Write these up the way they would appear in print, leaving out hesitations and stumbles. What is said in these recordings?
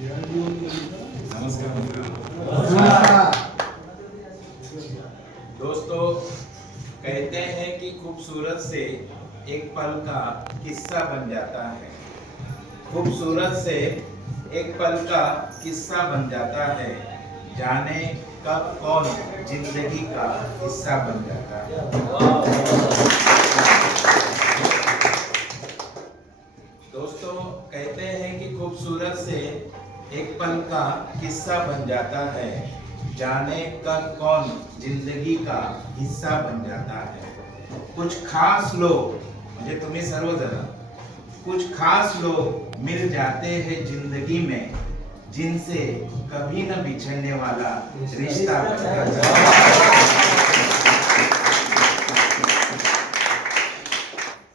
नमस्कार दोस्तों, कहते हैं कि खूबसूरत से एक पल का किस्सा बन जाता है। खूबसूरत से एक पल का किस्सा बन जाता है, जाने कब कौन जिंदगी का हिस्सा बन जाता है। दोस्तों, कहते हैं कि खूबसूरत से एक पल का किस्सा बन जाता है, जाने कब कौन जिंदगी का हिस्सा बन जाता है। कुछ खास लोग, म्हणजे तुम्ही सर्वजण, कुछ खास लोग मिल जाते हैं जिंदगी में, जिनसे कभी न बिछड़ने वाला रिश्ता बन जाता है।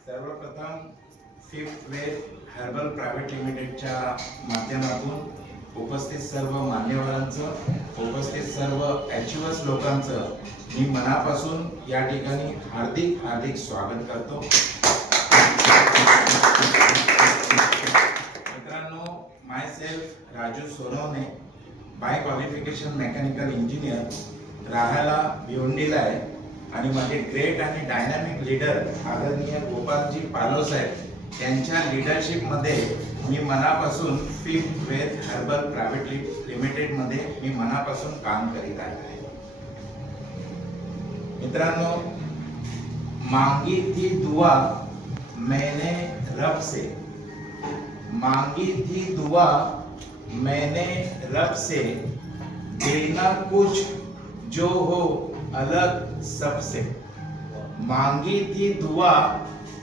सर्वप्रथम फिफ्थ वेव हर्बल प्रायव्हेट लिमिटेडच्या माध्यमातून उपस्थित सर्व मान्यवरांचं, उपस्थित सर्व अचिव्हर्स लोकांचं मी मनापासून या ठिकाणी हार्दिक हार्दिक स्वागत करतो। मित्रांनो, myself Raju Sonawane, by qualification mechanical engineer, राहायला भिवंडीला आहे आणि माझे ग्रेट आणि डायनामिक लीडर आदरणीय गोपालजी पालोस आहेत, त्यांच्या लीडरशिप मध्ये मी मनापासून fifth wave herbal private limited मध्ये मी मनापासून काम करीत आहे। मित्रांनो, मांगी थी दुआ मैंने रब से, मांगी थी दुआ मैंने रब से, देना कुछ जो हो अलग सबसे। मांगी थी दुआ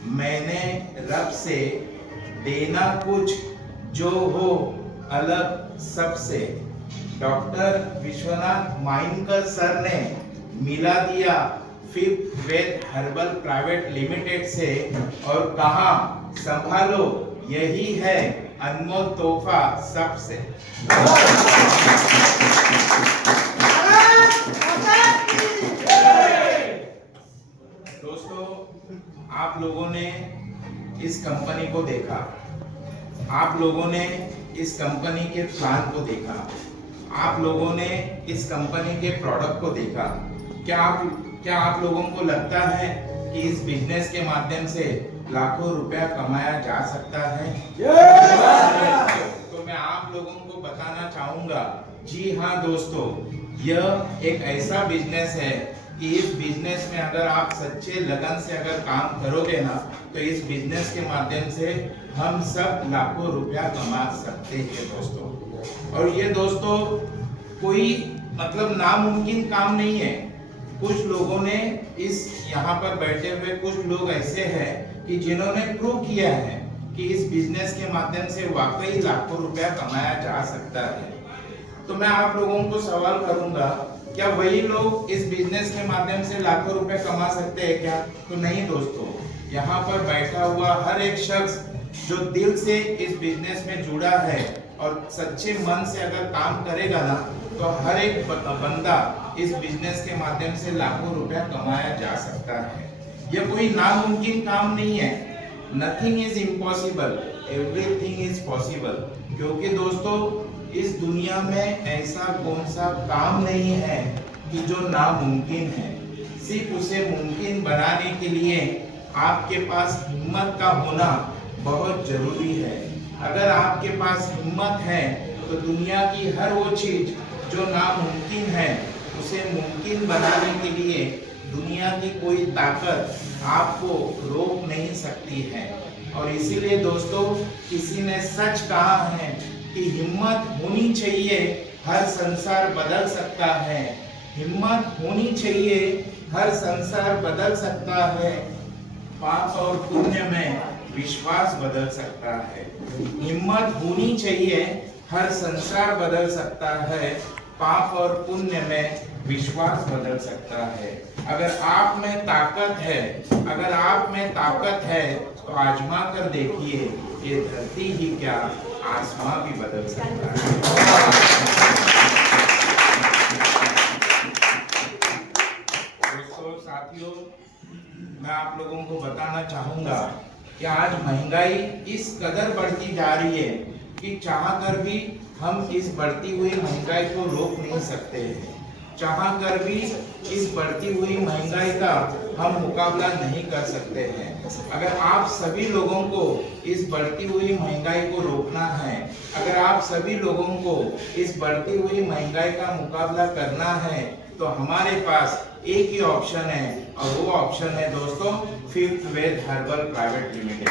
मैंने रब से, देना कुछ जो हो अलग सबसे। डॉक्टर विश्वनाथ माइनकर सर ने मिला दिया fifth wave herbal private limited से और कहा, संभालो यही है अनमोल तोहफा सबसे। दोस्तों, आप लोगों ने इस कंपनी को देखा, आप लोगों ने इस कंपनी के प्लान को देखा, आप लोगों ने इस कंपनी के प्रोडक्ट को देखा। क्या आप लोगों को लगता है कि इस बिजनेस के माध्यम से लाखों रुपया कमाया जा सकता है? तो मैं आप लोगों को बताना चाहूंगा, जी हाँ दोस्तों, यह एक ऐसा बिजनेस है कि इस बिजनेस में अगर आप सच्चे लगन से अगर काम करोगे ना, तो इस बिजनेस के माध्यम से हम सब लाखों रुपया कमा सकते हैं दोस्तों। और ये दोस्तों कोई मतलब नामुमकिन काम नहीं है। कुछ लोगों ने इस यहाँ पर बैठे हुए कुछ लोग ऐसे हैं कि जिन्होंने प्रूव किया है कि इस बिजनेस के माध्यम से वाकई लाखों रुपया कमाया जा सकता है। तो मैं आप लोगों को सवाल करूंगा, क्या वही लोग इस बिजनेस के माध्यम से लाखों रुपए कमा सकते हैं क्या? तो नहीं दोस्तों, यहाँ पर बैठा हुआ हर एक शख्स जो दिल से इस बिजनेस में जुड़ा है और सच्चे मन से अगर काम करेगा ना, तो हर एक बंदा इस बिजनेस के माध्यम से लाखों रुपया कमाया जा सकता है। यह कोई नामुमकिन काम नहीं है। Nothing is impossible, everything is possible. क्योंकि दोस्तों, इस दुनिया में ऐसा कौन सा काम नहीं है कि जो नामुमकिन है। सिर्फ उसे मुमकिन बनाने के लिए आपके पास हिम्मत का होना बहुत जरूरी है। अगर आपके पास हिम्मत है तो दुनिया की हर वो चीज जो नामुमकिन है उसे मुमकिन बनाने के लिए दुनिया की कोई ताकत आपको रोक नहीं सकती है। और इसीलिए दोस्तों, किसी ने सच कहा है कि हिम्मत होनी चाहिए, हर संसार बदल सकता है। हिम्मत होनी चाहिए, हर संसार बदल सकता है। पाप और पुण्य में विश्वास बदल सकता है। हिम्मत होनी चाहिए, हर संसार बदल सकता है। पाप और पुण्य में विश्वास बदल सकता है। अगर आप में ताकत है, अगर आप में ताकत है तो आजमा कर देखिए, ये धरती ही क्या आसमां भी बदल सकता है। दोस्तों, साथियों, मैं आप लोगों को बताना चाहूंगा कि आज महंगाई इस कदर बढ़ती जा रही है कि चाहकर भी हम इस बढ़ती हुई महंगाई को रोक नहीं सकते हैं, चाहकर भी इस बढ़ती हुई महंगाई का हम मुकाबला नहीं कर सकते हैं। अगर आप सभी लोगों को इस बढ़ती हुई महंगाई को रोकना है, अगर आप सभी लोगों को इस बढ़ती हुई महंगाई का मुकाबला करना है, तो हमारे पास एक ही ऑप्शन है और वो ऑप्शन है दोस्तों फिफ्थ वेद हर्बल प्राइवेट लिमिटेड।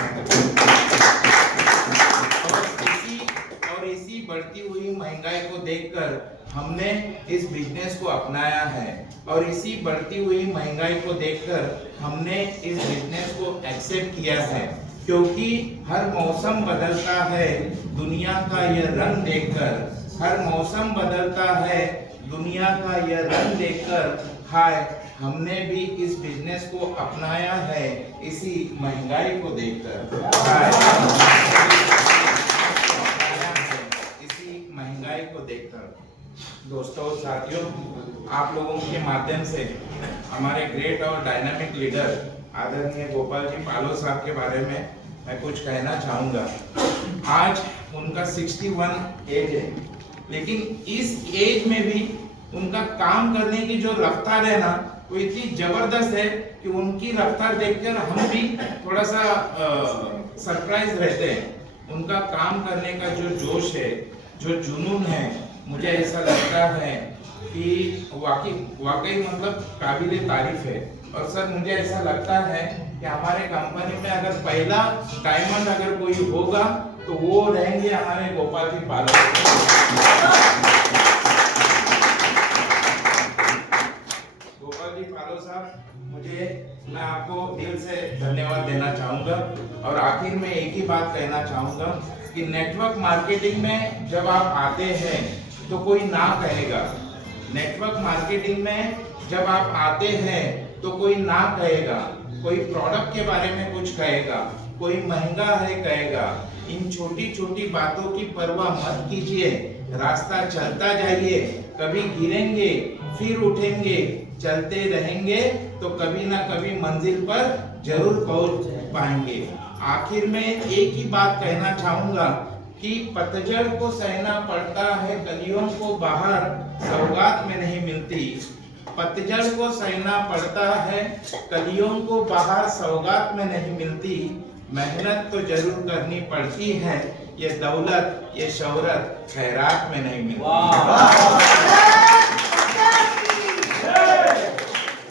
और इसी बढ़ती हुई महंगाई को देखकर हमने इस बिजनेस को अपनाया है और इसी बढ़ती हुई महंगाई को देखकर हमने इस बिजनेस को एक्सेप्ट किया है, क्योंकि हर मौसम बदलता है दुनिया का यह रंग देखकर, हर मौसम बदलता है दुनिया का यह रंग देखकर, हाय हमने भी इस बिजनेस को अपनाया है इसी महंगाई को देखकर, इसी महंगाई को देखकर। दोस्तों साथियों, आप लोगों के माध्यम से हमारे ग्रेट और डायनामिक लीडर आदरणीय गोपाल जी पालो साहब के बारे में मैं कुछ कहना चाहूँगा। आज उनका 61 एज है, लेकिन इस एज में भी उनका काम करने की जो रफ्तार है ना, वो इतनी जबरदस्त है कि उनकी रफ्तार देखकर हम भी थोड़ा सा सरप्राइज रहते हैं। उनका काम करने का जो जोश है, जो जुनून है, मुझे ऐसा लगता है कि वाकई मतलब काबिले तारीफ है। और सर मुझे ऐसा लगता है कि हमारे कंपनी में अगर पहला डायमंड अगर कोई होगा तो वो रहेंगे हमारे गोपाल जी पालो। गोपाल जी पालो साहब, मैं आपको दिल से धन्यवाद देना चाहूँगा और आखिर में एक ही बात कहना चाहूँगा कि नेटवर्क मार्केटिंग में जब आप आते हैं तो कोई ना कहेगा, नेटवर्क मार्केटिंग में जब आप आते हैं तो कोई ना कहेगा, कोई प्रोडक्ट के बारे में कुछ कहेगा, कोई महंगा है कहेगा। इन छोटी छोटी बातों की परवाह मत कीजिए, रास्ता चलता जाइए, कभी गिरेंगे फिर उठेंगे, चलते रहेंगे तो कभी ना कभी मंजिल पर जरूर पहुंच पाएंगे। आखिर में एक ही बात कहना चाहूंगा कि पतझड़ को सहना पड़ता है, कलियों को बाहर सौगात में नहीं मिलती। पतझड़ को सहना पड़ता है, कलियों को बाहर सौगात में नहीं मिलती। मेहनत तो जरूर करनी पड़ती है, ये दौलत ये शोहरत खैरात में नहीं मिलती।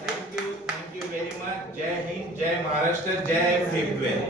Thank you very much. जय हिंद, जय महाराष्ट्र, जय फिफ्थ वेद।